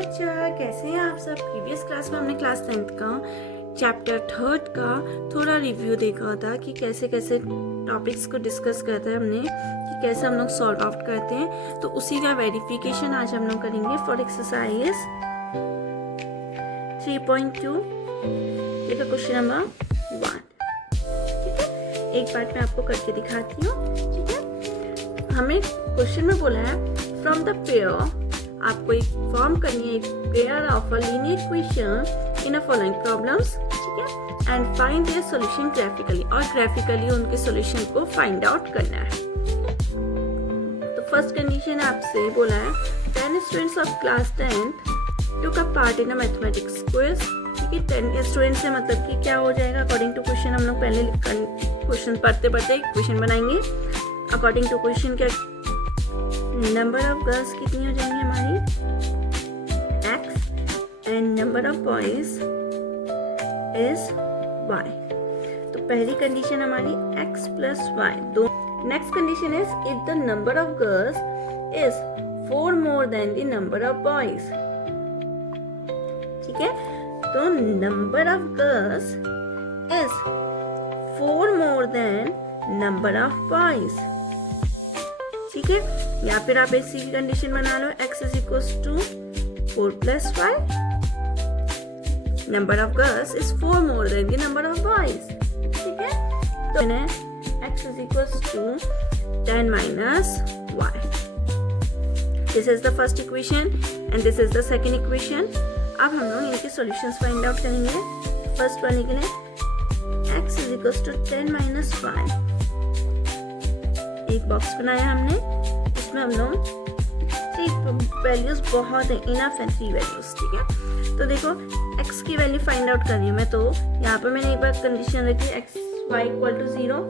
बच्चा, कैसे हैं आप सब। प्रीवियस क्लास में हमने क्लास 10th का चैप्टर 3 का थोड़ा रिव्यू देखा था कि कैसे कैसे टॉपिक्स को डिस्कस करते हैं हमने, कि कैसे हम लोग सॉल्व आउट करते हैं। तो उसी का वेरिफिकेशन आज हम लोग करेंगे फॉर एक्सरसाइज 3.2 ठीक है, क्वेश्चन नंबर 1। ठीक है, एक बार मैं आपको करके दिखाती हूँ। ठीक है, हमें क्वेश्चन में बोला है फ्रॉम द पेयर, आपको एक फॉर्म करनी है एक pair of a linear equation in a following problems. ठीक है, and find their solution graphically, और ग्राफिकली उनके सॉल्यूशन को फाइंड आउट करना है। तो फर्स्ट कंडीशन आपसे बोला है 10 students of class 10th took a part in a mathematics quiz। ठीक है, 10 स्टूडेंट्स से मतलब कि क्या हो जाएगा, अकॉर्डिंग टू क्वेश्चन हम लोग पहले क्वेश्चन पढ़ते पढ़ते क्वेश्चन बनाएंगे। अकॉर्डिंग टू क्वेश्चन क्या नंबर ऑफ गर्ल्स कितनी हो जाएंगी हमारी x and number of boys is y। तो पहली कंडीशन हमारी x प्लस y दो। Next condition is if the number of girls is 4 more than the number of boys. ठीक है, तो number of girls is 4 more then number of boys. ठीक है, या फिर आप ऐसी कंडीशन बना लो x is equal to 4 plus y, number of girls is 4 more than the number of boys. ठीक है, तो x is equal to 10 minus y। This is the first equation and this is the second equation. अब हम लोग इनके solutions find out करेंगे। First वाले के लिए x is equal to 10 minus y, एक बॉक्स बनाया हमने, इसमें हम लोग 3 वैल्यूज बहुत है, इनफ है 3 वैल्यूज। ठीक है, तो देखो x की वैल्यू फाइंड आउट करनी है मैं, तो यहाँ पे मैंने एक बार कंडीशन रखी x y इक्वल टू 0।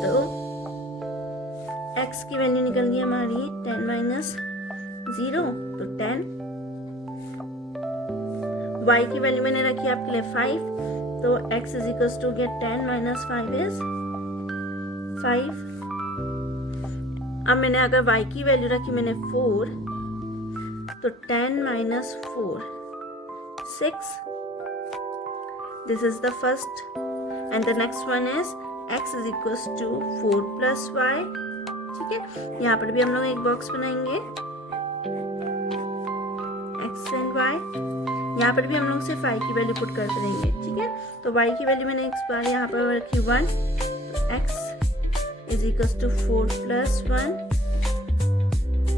तो x की वैल्यू निकल गई हमारी 10 माइनस 0, तो 10। y की वैल्यू मैंने रखी आपके लिए 5, तो x इज इक्वल टू गया 10 माइनस 5 इज 5। अब मैंने अगर y की वैल्यू रखी मैंने 4, तो 10 minus 4 6। This is the first and the next one is x is equals to 4 plus y। ठीक है, यहाँ पर भी हम लोग एक बॉक्स बनाएंगे x एंड y, यहाँ पर भी हम लोग सिर्फ y की वैल्यू पुट करते रहेंगे। ठीक है, तो y की वैल्यू मैंने इस बार यहाँ पर रखी 1, तो x is equals to 4 plus 1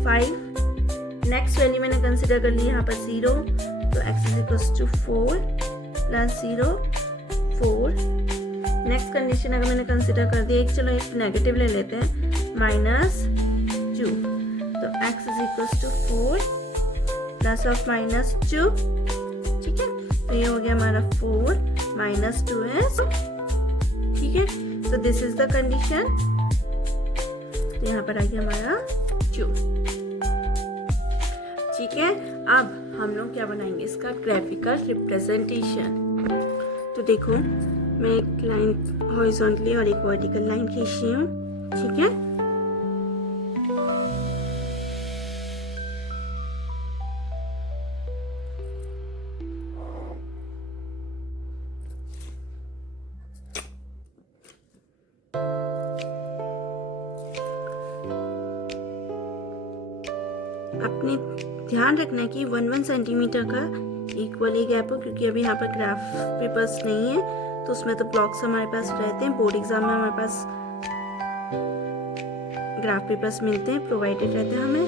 5। Next value मैंने कंसिडर कर ली यहाँ पर 0, तो x is equals to 4 plus 0 4। Next condition अगर मैंने कंसिडर कर दी, चलो एक नेगेटिव ले लेते हैं, माइनस 2, तो x is equals to 4 plus of minus 2। ठीक है, तो ये हो गया हमारा 4 माइनस 2 इज। ठीक है, तो दिस इज द कंडीशन, यहाँ पर आ गया हमारा 2। ठीक है, अब हम लोग क्या बनाएंगे, इसका ग्राफिकल रिप्रेजेंटेशन। तो देखो मैं एक लाइन हॉरिजॉन्टली और एक वर्टिकल लाइन खींची हूँ। ठीक है, अपने ध्यान रखना है कि 1 सेंटीमीटर का इक्वली गैप हो, क्योंकि अभी यहाँ पर ग्राफ पेपर्स नहीं है, तो उसमें तो ब्लॉक्स हमारे पास रहते हैं। बोर्ड एग्जाम में हमारे पास ग्राफ पेपर्स मिलते हैं, प्रोवाइडेड रहते हैं हमें,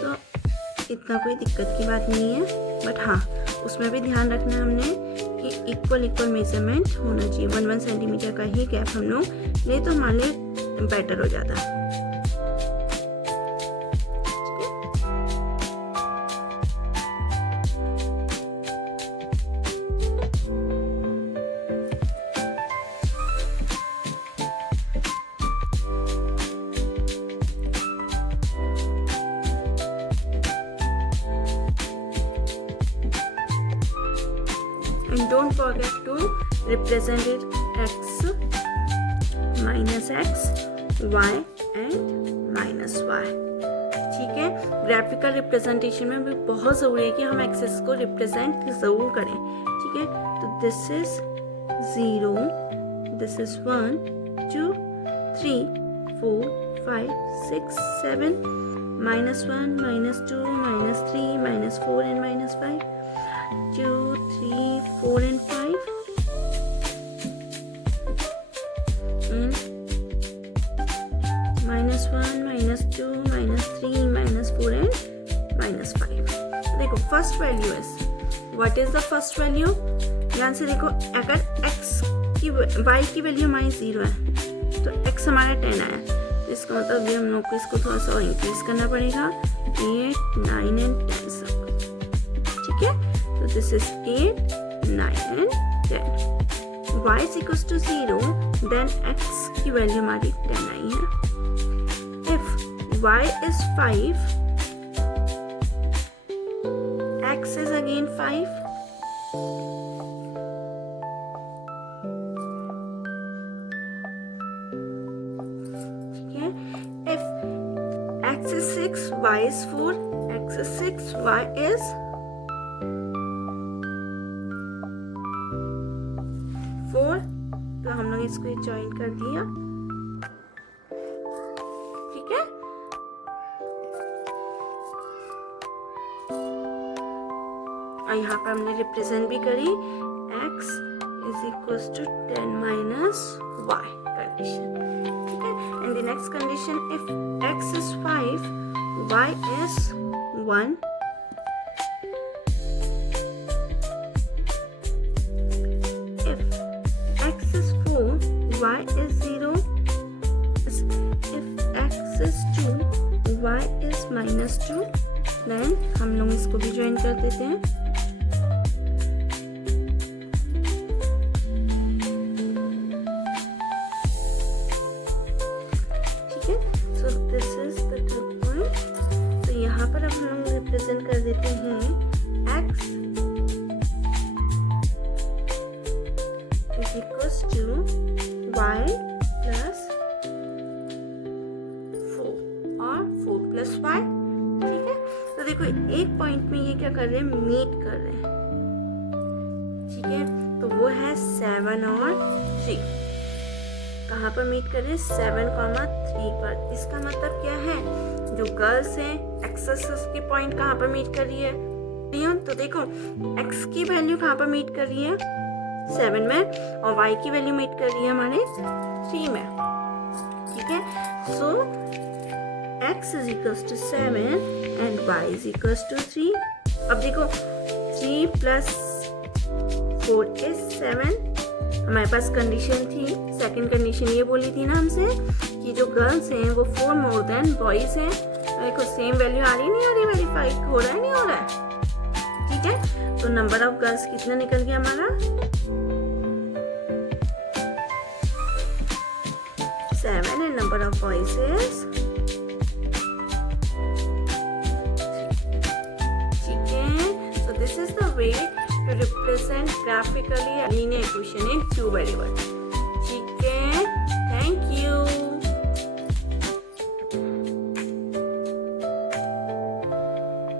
तो इतना कोई दिक्कत की बात नहीं है। बट हाँ, उसमें भी ध्यान रखना है हमने कि इक्वल मेजरमेंट होना चाहिए। 1 सेंटीमीटर का ही गैप हम लोग ले तो हमारे लिए बेटर हो जाता है। And don't forget to represent it x minus x, y and minus y। ठीक है, ग्राफिकल रिप्रेजेंटेशन में भी बहुत ज़रूरी है कि हम एक्सेस को रिप्रेजेंट ज़रूर करें, ठीक है। तो this is 0, this is 1 2 3 4 5 6 7 -1 -2 -3 -4 and -5 2 3 4 and 5 and -1 -2 -3 -4 and -5। देखो first value is, what is the first value? ध्यान से देखो, अगर x की y की वैल्यू हमारी 0 है तो x हमारा 10 आया, तो इसका मतलब ये हम लोग को इसको थोड़ा सा इंक्रीज करना पड़ेगा 8 9 and 10 तक, ठीक है। तो this is 8 9 and 10। y is equals to 0, then x की वैल्यू हमारी 10 आई है। If y is 5, x is again 5, ठीक है। If x is 6, y is 4, x is 6, y is 4, तो हम लोग इसको ज्वाइन कर दिया, ठीक है। और यहाँ पर हमने रिप्रेजेंट भी करी x is equals to 10 minus y condition, ठीक है। And the next condition, if x is 5, y is 1, if x is 4, y is 0, if x is 2, y is -2, then हम लोग इसको भी ज्वाइन कर देते हैं, ठीक है। So this is the third point. तो यहाँ पर अब हम लोग रिप्रेजेंट कर देते हैं x is equals to y plus 4 और 4 plus y, ठीक है। तो देखो एक पॉइंट में ये क्या कर रहे हैं, मीट कर रहे हैं, ठीक है। तो वो है 7 और 3, कहाँ पर मीट कर रहे हैं, 7,3 पर। इसका मतलब क्या है, जो गर्ल्स हैं एक्सेस की पॉइंट कहाँ पर मीट कर रही है, तो देखो x की वैल्यू कहाँ पर मीट कर रही है, 7 में, और y की वैल्यू मीट कर रही है हमारे 3 में, ठीक है। सो x is equals to 7 and y is equals to 3। अब देखो 3 plus 4 is 7, हमारे पास कंडीशन थी, सेकंड कंडीशन ये बोली थी ना हमसे कि जो गर्ल्स हैं वो 4 मोर देन बॉयज हैं। देखो सेम वैल्यू आ रही नहीं आ रही, वेरीफाई हो रहा है नहीं हो रहा है, ठीक है। तो नंबर ऑफ गर्ल्स कितना निकल गया हमारा, 7 and number of boys is, ठीक है। So this is the way to represent graphically a linear equation in two variables, ठीक है। Thank you.